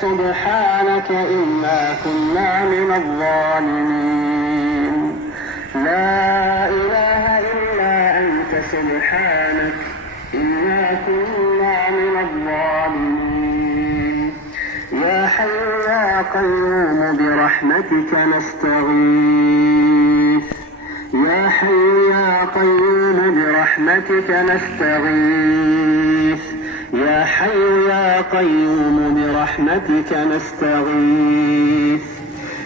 سبحانك إنا كنا من الظالمين. لا إله إلا أنت سبحانك إنا كنا من الظالمين. يا حي يا قيوم برحمتك نستغيث. يا حي يا قيوم برحمتك نستغيث. يا حي يا قيوم برحمتك نستغيث.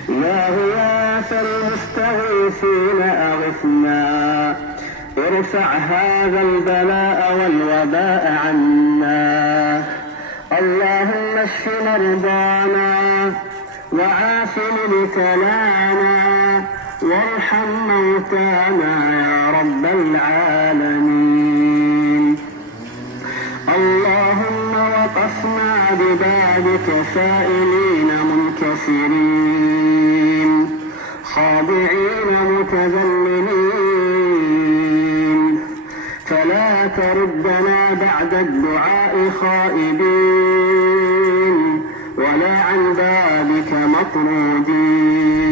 يا غياث المستغيثين أغثنا. ارفع هذا البلاء والوباء عنا. اللهم اشف مرضانا وعاف مبتلانا وارحم موتانا يا رب العالمين. اللهم وقفنا ببابك سائلين منكسرين خاضعين متذللين، فلا تردنا بعد الدعاء خائبين ولا عن بابك مطرودين،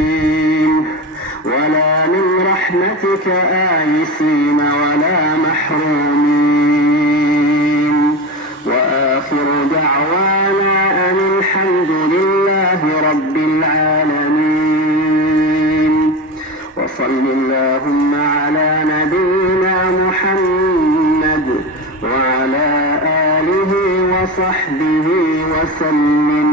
ولا من رحمتك آيسين ولا محرومين. وآخر دعوانا أن الحمد لله رب العالمين. وصل اللهم على نبينا محمد وعلى آله وصحبه وسلم.